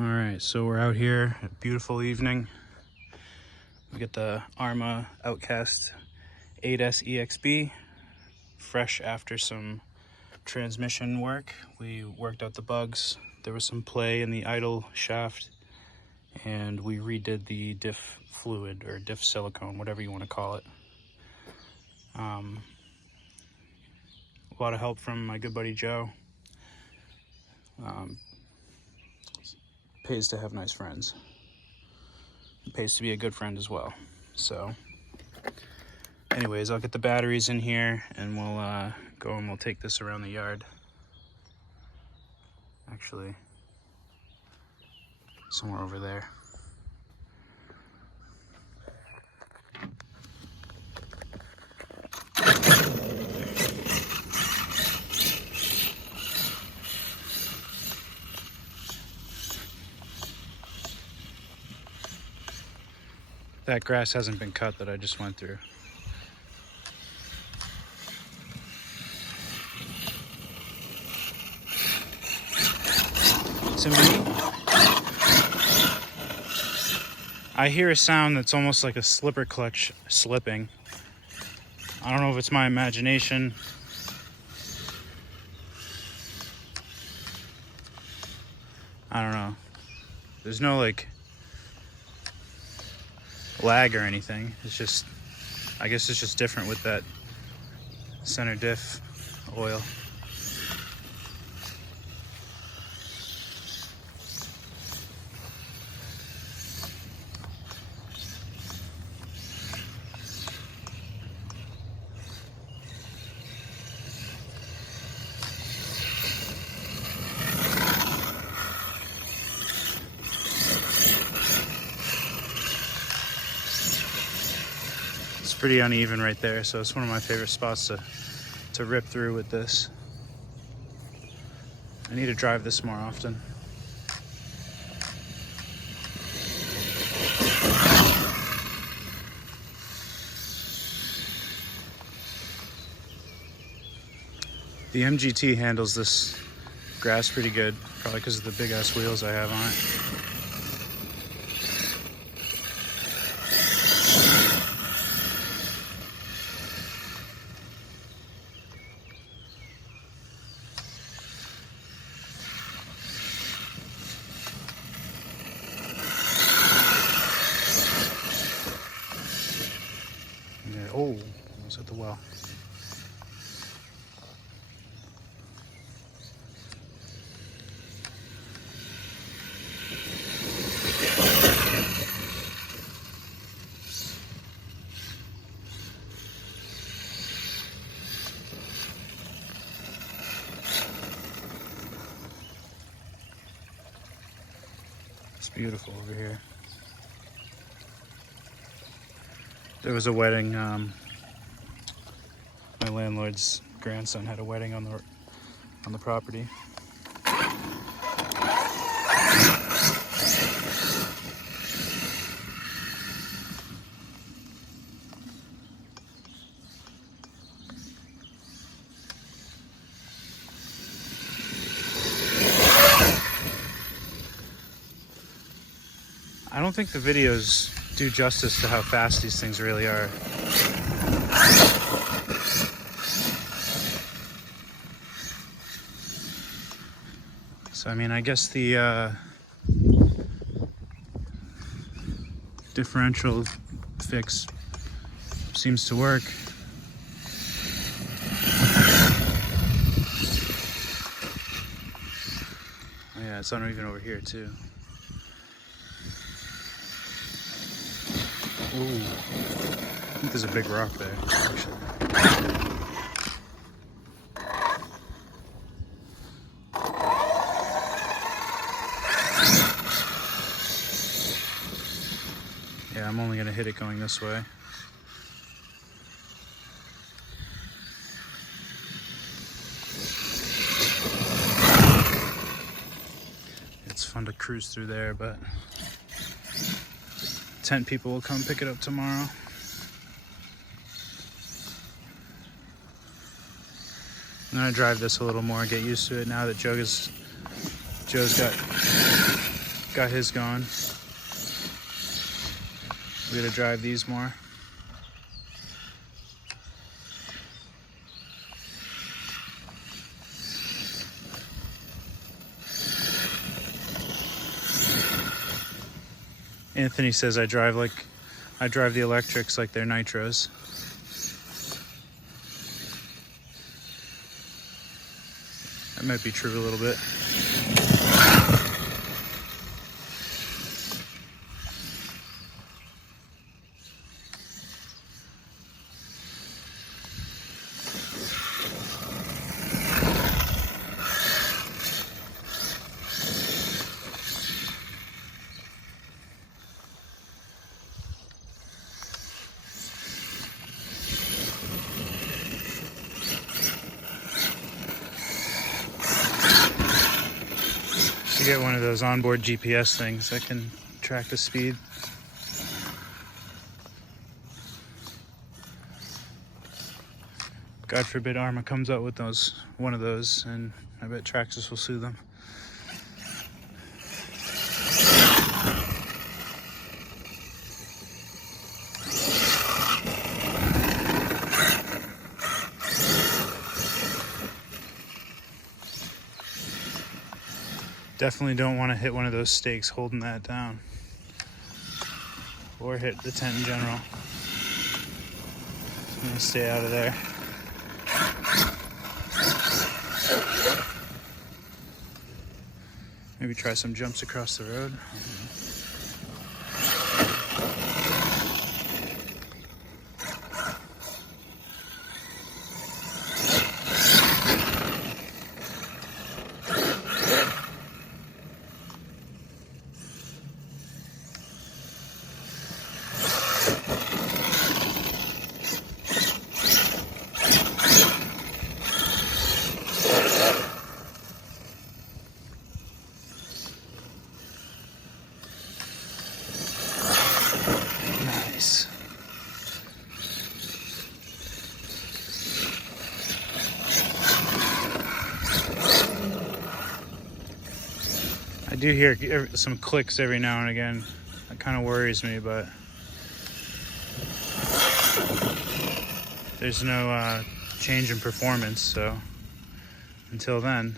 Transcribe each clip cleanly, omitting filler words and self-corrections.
Alright, so we're out here, a beautiful evening. We get the Arrma OutKast 8S EXB, fresh after some transmission work. We worked out the bugs. There was some play in the idle shaft, and we redid the diff fluid, or diff silicone, whatever you want to call it. A lot of help from my good buddy Joe. Pays to have nice friends. It pays to be a good friend as well. So anyways, I'll get the batteries in here and we'll go and we'll take this around the yard. Actually, somewhere over there. That grass hasn't been cut that I just went through. To me, I hear a sound that's almost like a slipper clutch slipping. I don't know if it's my imagination. I don't know. There's no like lag or anything. It's just, I guess it's just different with that center diff oil. Pretty uneven right there, so it's one of my favorite spots to rip through with this. I need to drive this more often. The MGT handles this grass pretty good, probably because of the big ass wheels I have on it. Oh, almost at the well. It's beautiful over here. There was a wedding. My landlord's grandson had a wedding on the property. I don't think the videos do justice to how fast these things really are. So I mean, I guess the differential fix seems to work. Oh yeah, it's uneven over here too. Ooh, I think there's a big rock there, actually. Yeah, I'm only gonna hit it going this way. It's fun to cruise through there, but tent people will come pick it up tomorrow. I'm gonna drive this a little more, get used to it now that Joe's got got his going. We're gonna drive these more. Anthony says I drive the electrics like they're nitros. That might be true a little bit. You get one of those onboard GPS things that can track the speed. God forbid Arrma comes out with one of those, and I bet Traxxas will sue them. Definitely don't want to hit one of those stakes holding that down, or hit the tent in general. I'm gonna stay out of there. Maybe try some jumps across the road. Nice. I do hear some clicks every now and again. That kind of worries me, but there's no change in performance, so until then.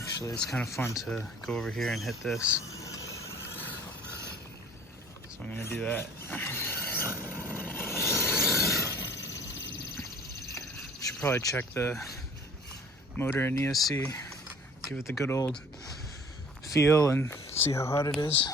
Actually, it's kind of fun to go over here and hit this. So I'm gonna do that. Should probably check the motor in ESC, give it the good old feel and see how hot it is.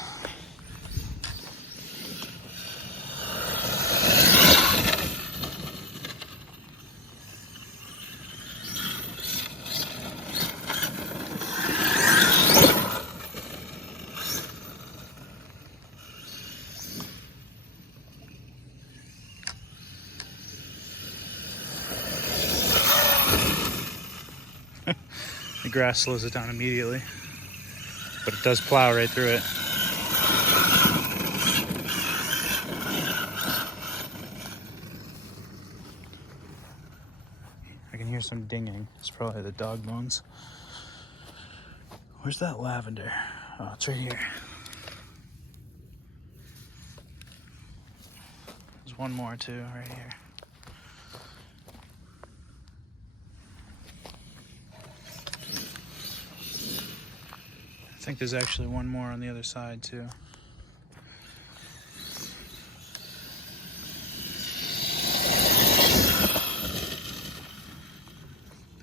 The grass slows it down immediately, but it does plow right through it. I can hear some dinging. It's probably the dog bones. Where's that lavender? Oh, it's right here. There's one more too, right here. I think there's actually one more on the other side too.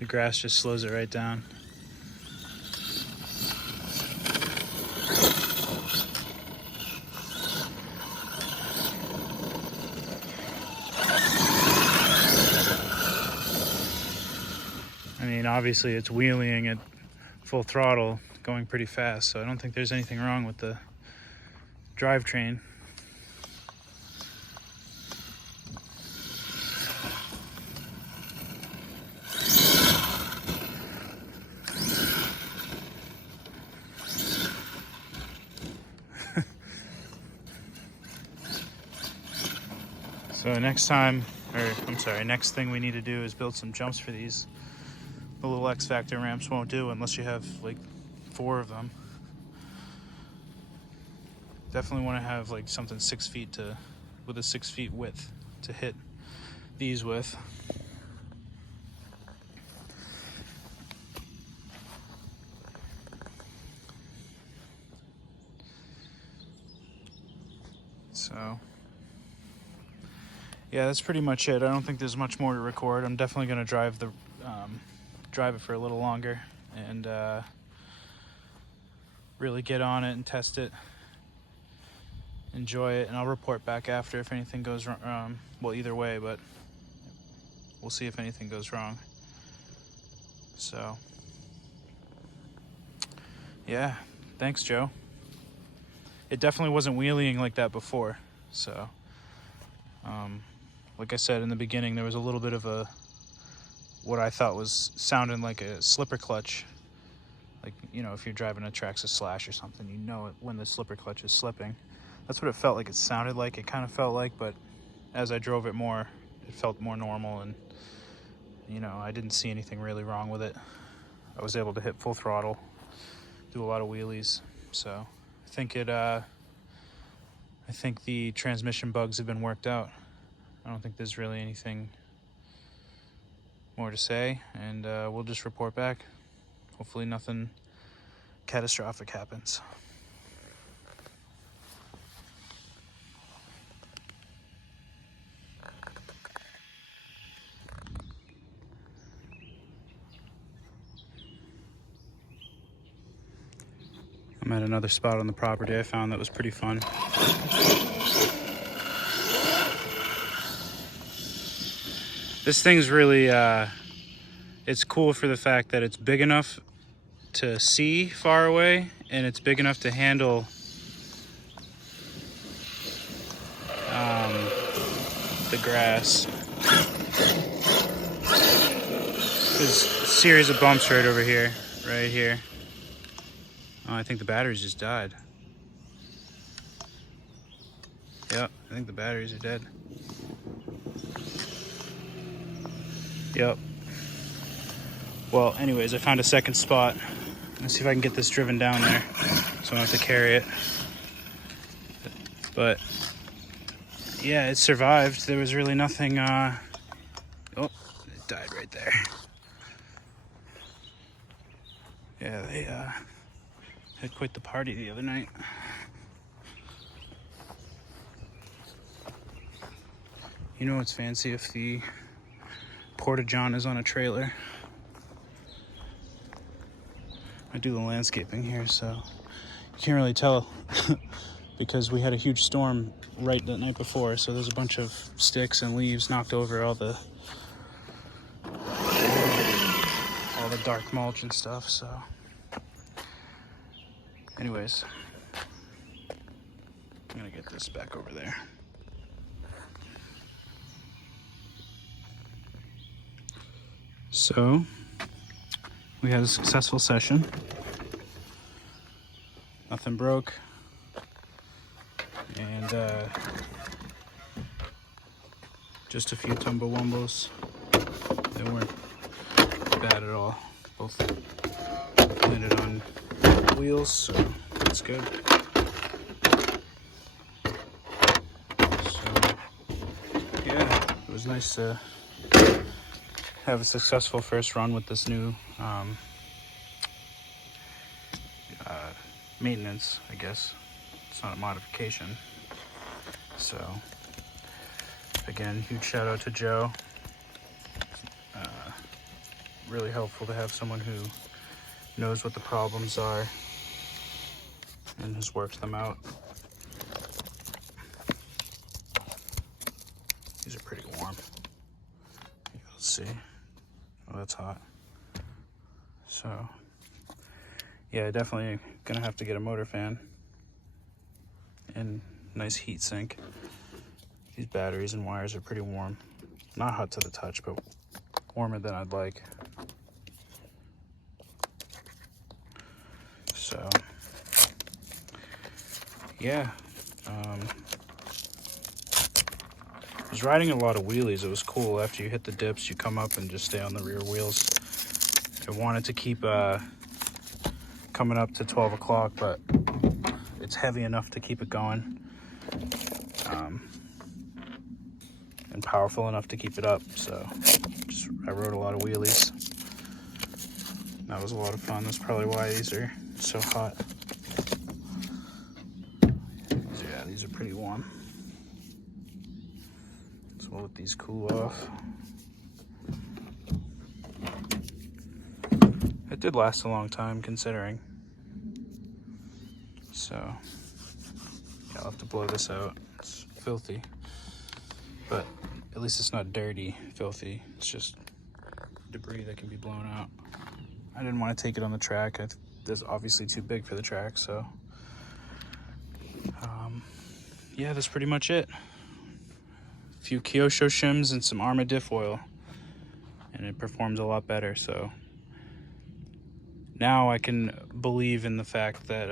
The grass just slows it right down. I mean, obviously it's wheeling at full throttle, going pretty fast, so I don't think there's anything wrong with the drivetrain. So next time, or I'm sorry, next thing we need to do is build some jumps for these. The little X Factor ramps won't do unless you have like 4 of them. Definitely want to have like something 6 feet with a 6 feet width to hit these with. So yeah, that's pretty much it. I don't think there's much more to record. I'm definitely going to drive it for a little longer and really get on it and test it, enjoy it, and I'll report back after if anything goes wrong. Well, either way, but we'll see if anything goes wrong. So yeah, thanks, Joe. It definitely wasn't wheeling like that before, so like I said in the beginning, there was a little bit of what I thought was sounding like a slipper clutch. Like, you know, if you're driving a Traxxas Slash or something, you know it when the slipper clutch is slipping. That's what it felt like. It sounded like, it kind of felt like, but as I drove it more, it felt more normal, and you know, I didn't see anything really wrong with it. I was able to hit full throttle, do a lot of wheelies, so I think the transmission bugs have been worked out. I don't think there's really anything more to say, and we'll just report back. Hopefully nothing catastrophic happens. I'm at another spot on the property I found that was pretty fun. This thing's really, it's cool for the fact that it's big enough to see far away, and it's big enough to handle the grass. There's a series of bumps right over here, right here. Oh, I think the batteries just died. Yep, I think the batteries are dead. Yep. Well, anyways, I found a second spot. Let's see if I can get this driven down there so I don't have to carry it. But yeah, it survived. There was really nothing, oh, it died right there. Yeah, they had quite the party the other night. You know what's fancy if the Porta-John is on a trailer. I do the landscaping here, so you can't really tell because we had a huge storm right the night before, so there's a bunch of sticks and leaves knocked over all the dark mulch and stuff. So anyways, I'm gonna get this back over there. So we had a successful session. Nothing broke, and just a few tumble-wumbles. They weren't bad at all. Both landed on wheels, so that's good. So yeah, it was nice to have a successful first run with this new maintenance, I guess. It's not a modification. So again, huge shout out to Joe. Really helpful to have someone who knows what the problems are and has worked them out. These are pretty warm. Let's see. Oh, that's hot. So yeah, definitely gonna have to get a motor fan and nice heat sink. These batteries and wires are pretty warm. Not hot to the touch, but warmer than I'd like. So was riding a lot of wheelies. It was cool. After you hit the dips, you come up and just stay on the rear wheels. I wanted to keep coming up to 12 o'clock, but it's heavy enough to keep it going, and powerful enough to keep it up. So I rode a lot of wheelies. That was a lot of fun. That's probably why these are so hot. Yeah, these are pretty warm. So we'll let these cool off. It did last a long time considering. So yeah, I'll have to blow this out. It's filthy, but at least it's not dirty filthy. It's just debris that can be blown out. I didn't want to take it on the track. This is obviously too big for the track, so yeah, that's pretty much it. A few Kyosho shims and some Arrma diff oil, and it performs a lot better. So now I can believe in the fact that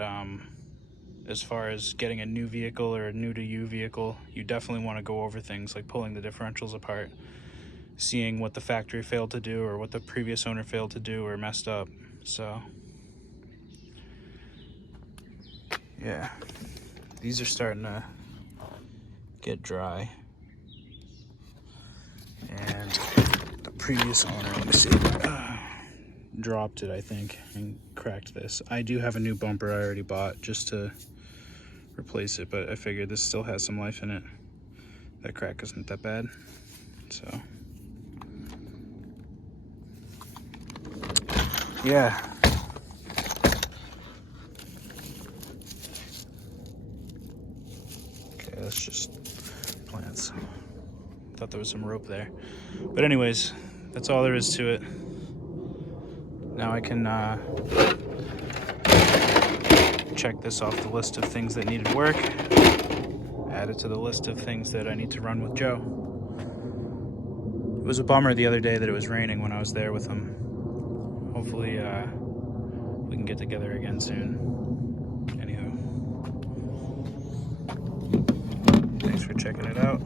as far as getting a new vehicle or a new to you vehicle, you definitely want to go over things like pulling the differentials apart, seeing what the factory failed to do or what the previous owner failed to do or messed up. So yeah, these are starting to get dry. And the previous owner, let me see, dropped it, I think, and cracked this. I do have a new bumper I already bought just to replace it, but I figured this still has some life in it. That crack isn't that bad. So yeah. Okay, that's just plants. Thought there was some rope there. But anyways, that's all there is to it. Now I can check this off the list of things that needed work, add it to the list of things that I need to run with Joe. It was a bummer the other day that it was raining when I was there with him. Hopefully we can get together again soon. Anywho, thanks for checking it out.